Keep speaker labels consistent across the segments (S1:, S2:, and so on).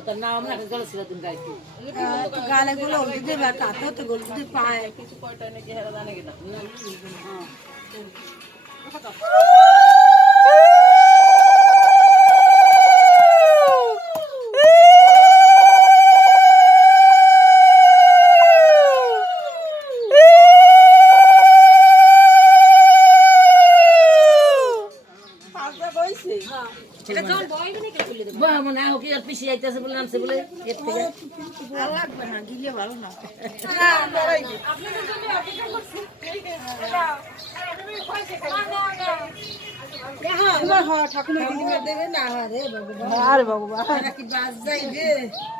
S1: গেল
S2: গালে হলদি দেবে আর তাতে তো হলদি পায়।
S3: কিছু কয়টা নাকি হেরা জানে কিনা পাঁচটা বইছে
S1: এটা যখন বয় না কে খুলে দেব বাহ মনে হয় আর পিছি আইতাছে বলে নামছে বলে এর থেকে।
S2: আর লাগবে না গিলে ভালো না। ঠাকুমা দেবে না রে বাবু
S3: আরে বাবু
S2: কি বাস যাইবে তিরিশ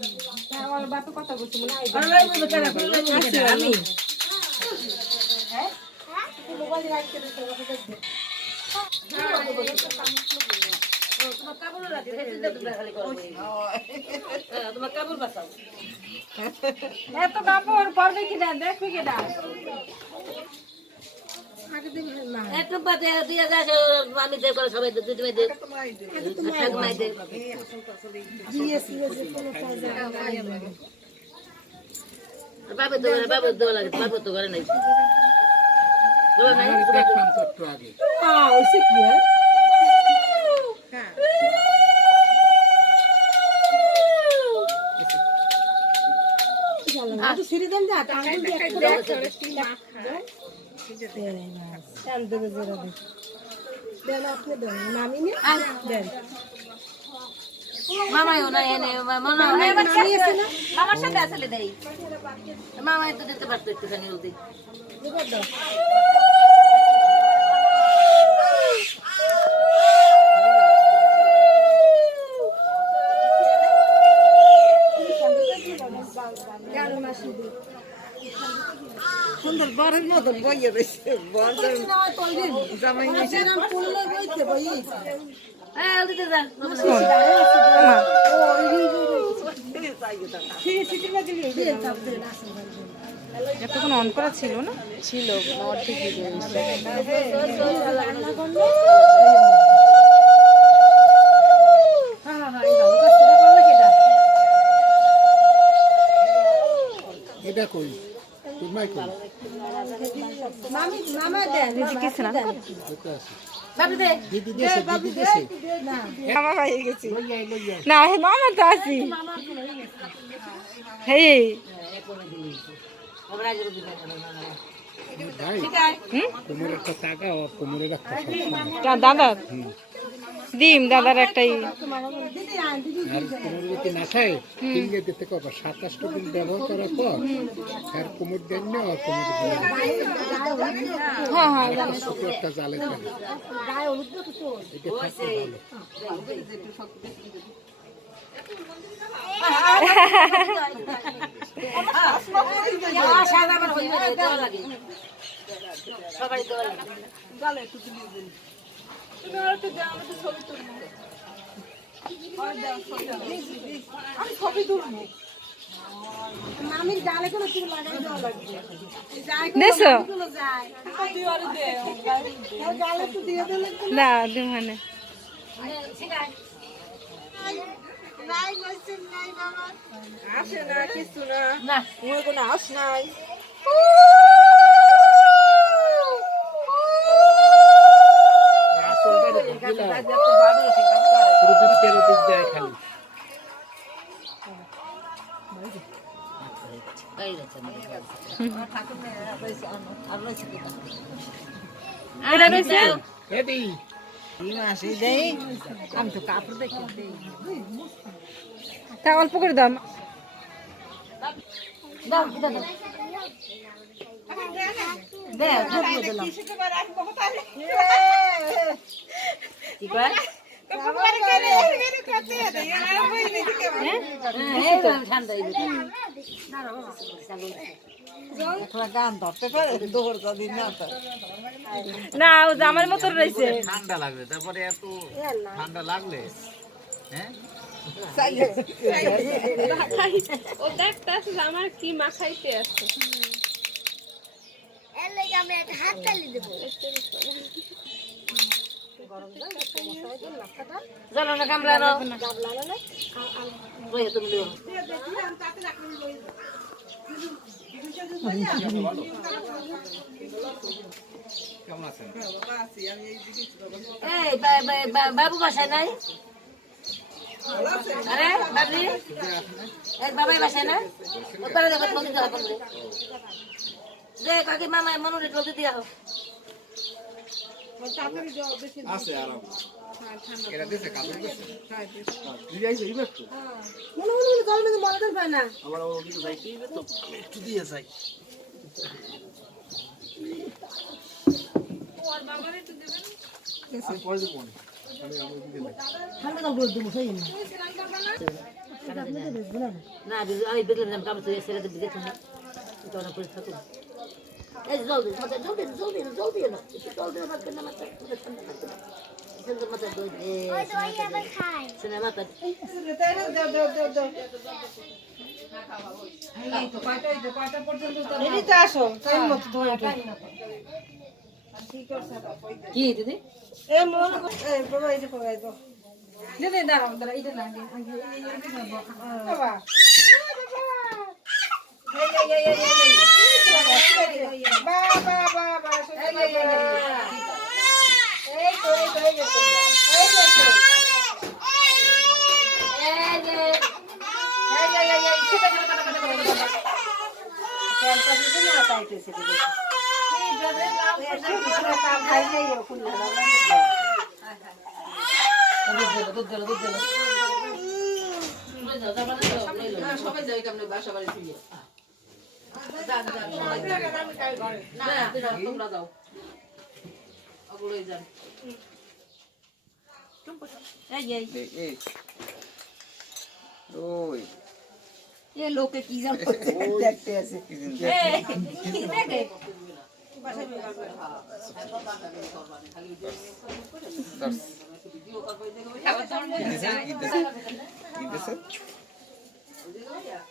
S4: আমার বাপে কথা বলছে হয়
S1: আমি। হ্যাঁ, বাঁচাও
S4: এত কাপড় পরবে কিনা দেখবে কিনা?
S1: একটু পাতে দিয়ে যাচ্ছে আমি দেব করে সবাই ভাই দেব ঠাকুমাই দেব বাবু তো বাবু তো লাগে বাবু তো করে নাই বলো
S2: কি হয় আচ্ছা যা টাঙ্গুল দিয়ে একটা দেবে জোরে দেন দেন আপনি দেন নামি দেন
S1: মামাইও না এনে হয় সাথে আসলে দেই। মামাই তো দিতে পারতো একটুখানি
S2: ওদের। দাও বরের মতন বইয়ে রয়েছে
S1: হ্যাঁ
S3: এতক্ষণ অন করা ছিল না? ছিল অর্ধেক
S5: এটা? কই? তোমায় কই?
S2: মামি মামা দেন দিদি
S3: কিছু না।
S5: দিদি দিদি
S3: মামা হয়ে তো আছি। হে।
S1: আমরা
S3: ডিম, দাদার একটাই।
S5: আর কোমরে যদি কবে সাতাশটা দিন ব্যবহার করার আর কোমর দেন
S3: হ্যাঁ হ্যাঁ।
S5: ছোট একটা জালে
S4: তুমি আর একটু দাও আমি ছবি তুলবো আমি ছবি তুলবো
S2: মামির ডালে কোনো চুল লাগাই দেওয়া লাগবে যায়
S3: দেছো
S2: কোনো যায়
S4: তুই আর দে
S2: আর গালে তো দিয়ে দিলে
S3: না মানে।
S2: আসে না কিছু না।
S1: না।
S2: ওই কোনো আস নাই
S5: আসলটা দিলা পুরো দিক তেরো দিক যায় খালি
S1: এই রে চন্দ্র
S3: এটা রয়েছে
S5: এদি
S2: মাসি দেই আমি তো
S3: অল্প করে দাও
S1: দাও দাও।
S6: না ও জামার মতো রয়েছে।
S4: ঠান্ডা লাগবে তারপরে এত ঠান্ডা লাগলে হ্যাঁ?
S6: ও দেখতে আমার কি মাখাইতে আছে।
S1: চলো না কামড়ানো ওই তুমি লিও।
S4: কেমন আছেন
S1: এই, বা- বা- বা- বাবু বাসায় নাই? আরে, বাবলি? বাবাই বাসায় না যে কাকি মামা মনুরে জলদি দিয়া হোক।
S4: আছে আরাম এটা দিছে কাজে দিছে?
S2: মনে মনে মনে জল মেঝে মনে দেন না।
S4: আমার ওদিকে যাইতে হবে তো একটু দিয়ে যাই। দেবো। আমি। আমি যাই।
S2: সেই না?
S1: না বিজু আমি নাম কাম না থাকুন এই যে জলদি জলদি জলদি জলদি না জলদি না ঠান্ডা মাথা ঠান্ডা মাথা দই দে শুনে মাথা
S2: ধরে
S1: কি দিদি?
S2: এ মনে এ বাবা এই যে পগাই দাও
S3: দিদি দাঁড়াও দাঁড়া এটা না আগে আগে
S2: বাবা।
S1: দুধ সবাই যাই কেমন বাসা বাড়ি ফিরে
S3: লোকে কি জানো
S2: দেখতে আছে
S4: ব্যাগ ধরস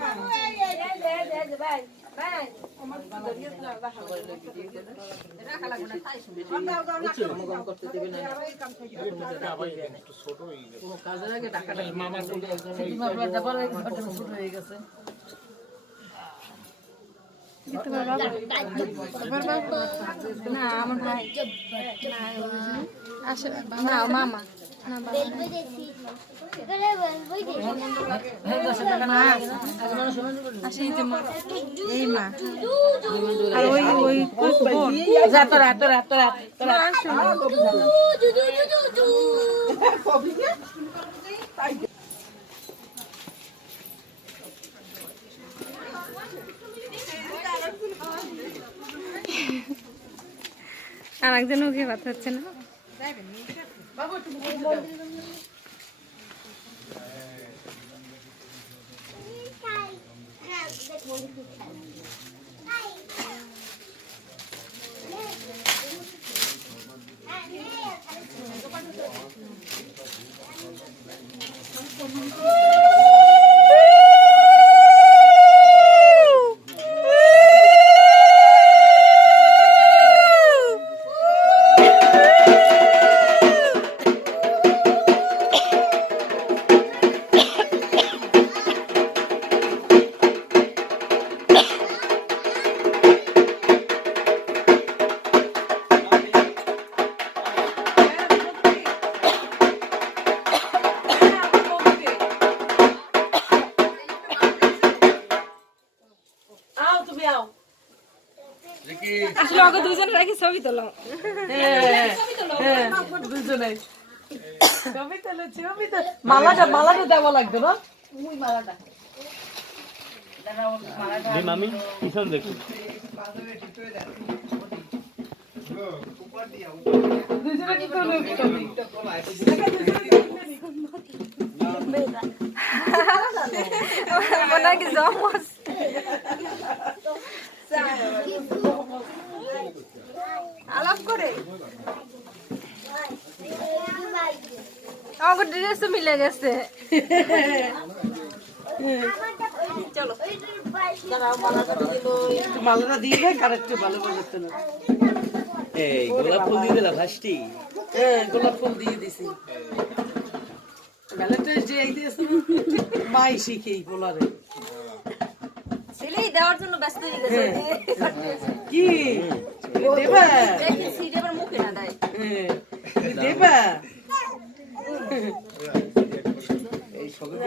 S6: আমার ভাই। আসে না মামা। আর একজন ওকে কথা হচ্ছে না? মন্দিরের রাখি ছবি তোলো
S1: হ্যাঁ দুজনে
S2: ছবি তোলো ছবি তো মালাটা মালাটা দেওয়া লাগবে না?
S7: মামি পিছন দেখুন।
S2: দুজনে কি তোলো
S3: মনে হয় কি জমজ আলাপ ড্রেস মিলে গেছে।
S2: মালাটা দিবে আর একটু ভালো করতে না।
S8: এই গোলাপ ফুল দিয়ে ফার্স্টই
S2: হ্যাঁ গোলাপ ফুল দিয়ে দিছি। ভ্যালেন্টাইন্স ডে আইতেছে মাই
S3: ছেলেই দেওয়ার জন্য ব্যস্ত হয়ে গেছে।
S2: কি? দেবা?
S3: দেখি সিটে আবার মুখে না দেয়।
S2: হ্যাঁ, দেবা?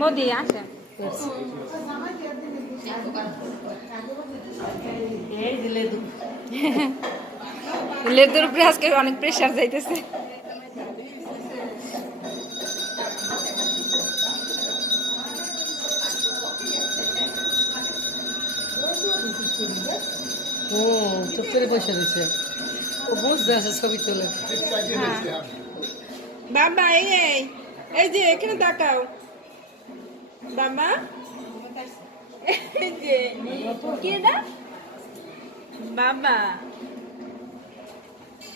S3: মোদি আসে।
S2: এই দিলে
S3: লেদুর উপরে আজকে অনেক প্রেশার যাইতেছে।
S2: চুপ করে দিছে ও বুঝতে আছে ছবি তোলে। বাবা এই এই যে এখানে তাকাও। বাবা। বাবা।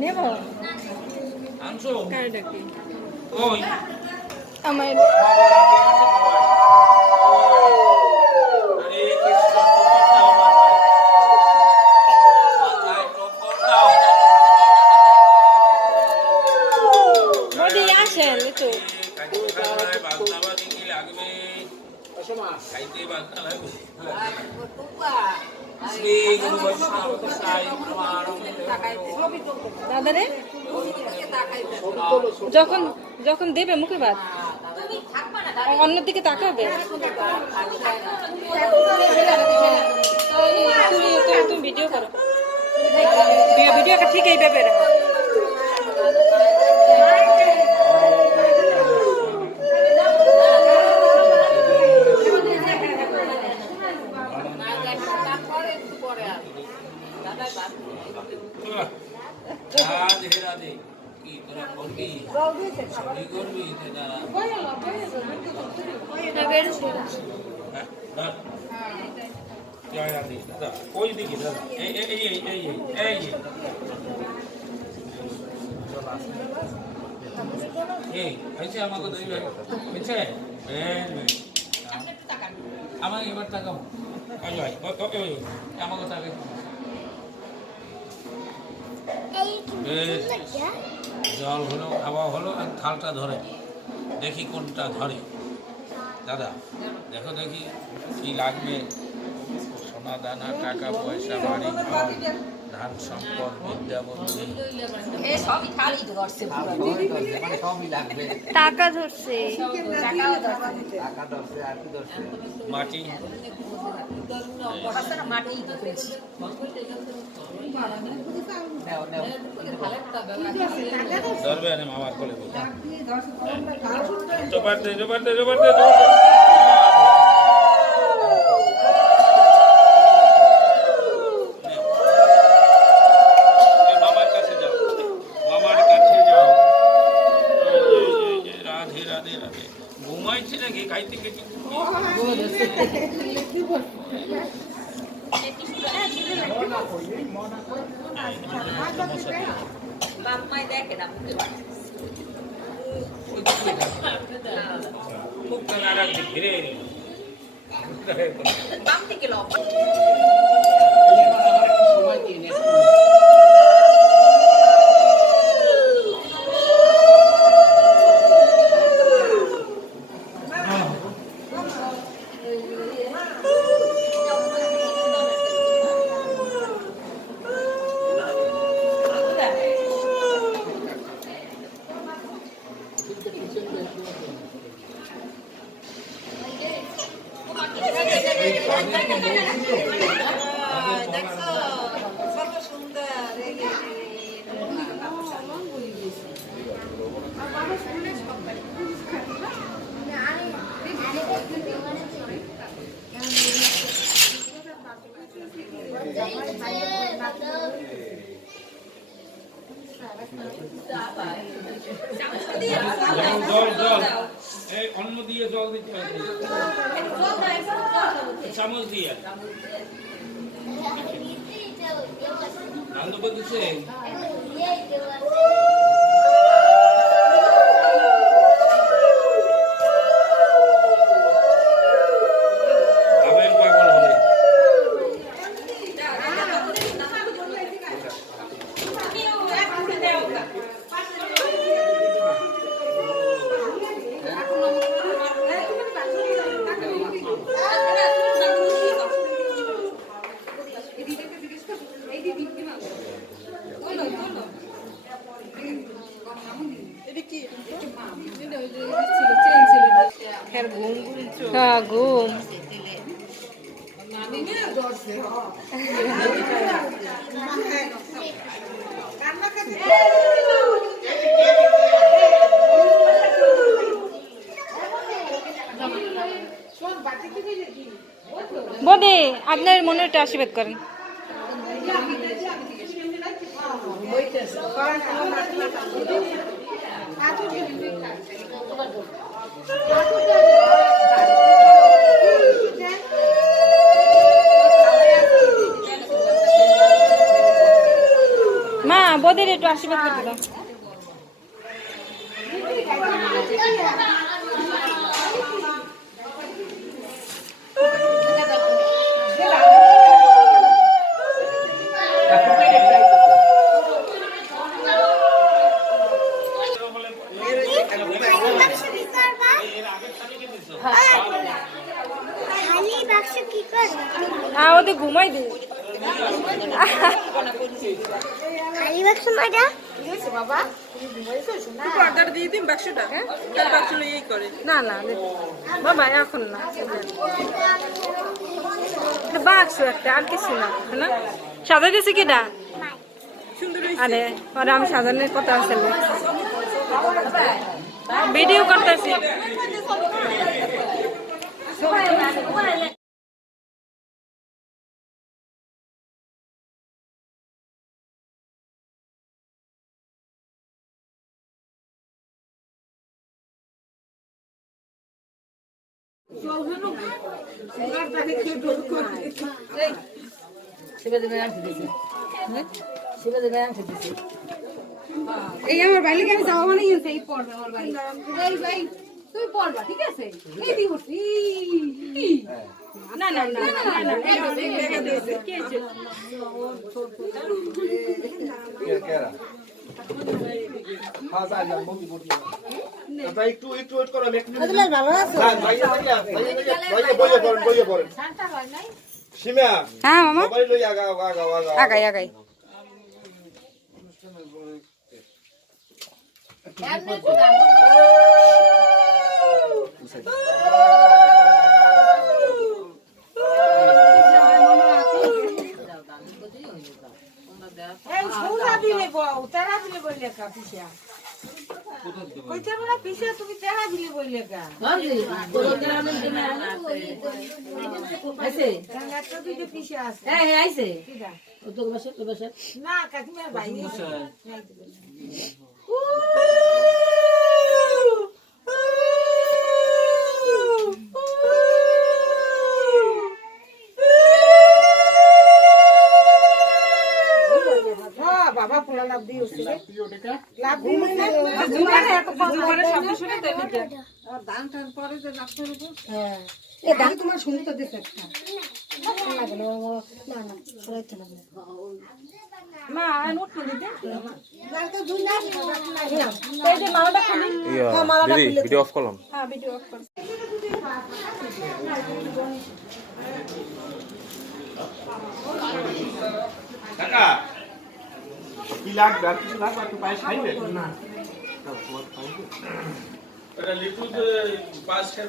S3: নেব
S7: আনছো?
S3: কার ডাকি
S7: ওই।
S3: আমার
S7: লাগবে? খাইতে বাগদা লাগবে শ্রী গুরু
S3: যখন যখন দেবে মুখে ভাত? অন্যদিকে তাকাবে? তুমি ভিডিও করো। ভিডিও ঠিক এইভাবে রাখো।
S7: রাধে রাধে কি তোরা করবি সবই করবি দাঁড়া জয় রাধে দাদা আমাকে দইবে এবার তাকাও আমাকে তাকাই বেশ। জল হলো খাওয়া হলো আর থালটা ধরে। দেখি কোনটা ধরে। দাদা দেখো দেখি কি লাগবে। সোনা দানা টাকা পয়সা বাড়ি ধান সম্পদ বিদ্যা বুদ্ধি।
S2: টাকা ধরছে।
S7: মাটি। ধরবে মামার কোলে। জোবার দে জোবার দে জোবার দে। বাপ মায় দেখে না খুব কানাডা ঘিরে
S2: বাম থেকে লব but the thing. আশীর্বাদ করেন। মা বদের একটু আশীর্বাদ করতে দাও
S6: খালি বাক্স কি করবে
S2: হ্যাঁ ওদের ঘুমাই দে
S6: খালি বাক্স মাটা
S2: না না বাবা এখন না। বাক্স একটা আর কিছু না না? সাজা দিয়েছে কিটা আরে আমি সাজানোর কথা আছে ভিডিও করতেছি।
S4: এই আমার বাইরে আমি যাওয়া মানে এই পড়বে আমার বাড়ি। এই ভাই তুই পড়বা ঠিক আছে? এই দি উঠি না না না না না এই
S3: হ্যাঁ আগাই আগাই।
S2: এই তেরা দিলে বললে কা পিসা কইতে না পিসা তুমি তেরা দিলে বললে কা?
S1: আইছে?
S2: একটা দুইটা পিসা আছে।
S1: এই এই আইছে? ও তো বসে তো বসে
S2: না কাকিমার ভাই হ্যাঁ, বাবা পোলা লাভ দিয়েছে লাভ দিয়েছে ধান টান পরে যে লাভ করব হ্যাঁ। এ ধান তোমার সুন্দর দিতে একটা না না সরাইতে লাগবে
S4: মা আর নোট করে দে
S8: ভিডিও অফ করলাম।
S3: হ্যাঁ ভিডিও অফ কর।
S8: কাকা। কি লাগবে? আর কিছু লাগবে? একটু পায়েস খাইবে? না।
S7: এটা লিকুইড পাঁচ খেয়ে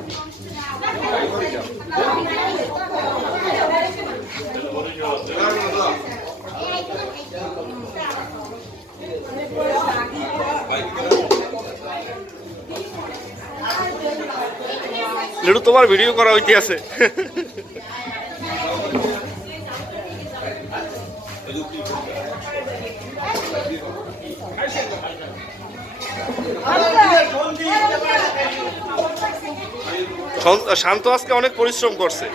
S8: তোমার ভিডিও করা হইতে আছে। শান্ত আজকে অনেক পরিশ্রম করছে।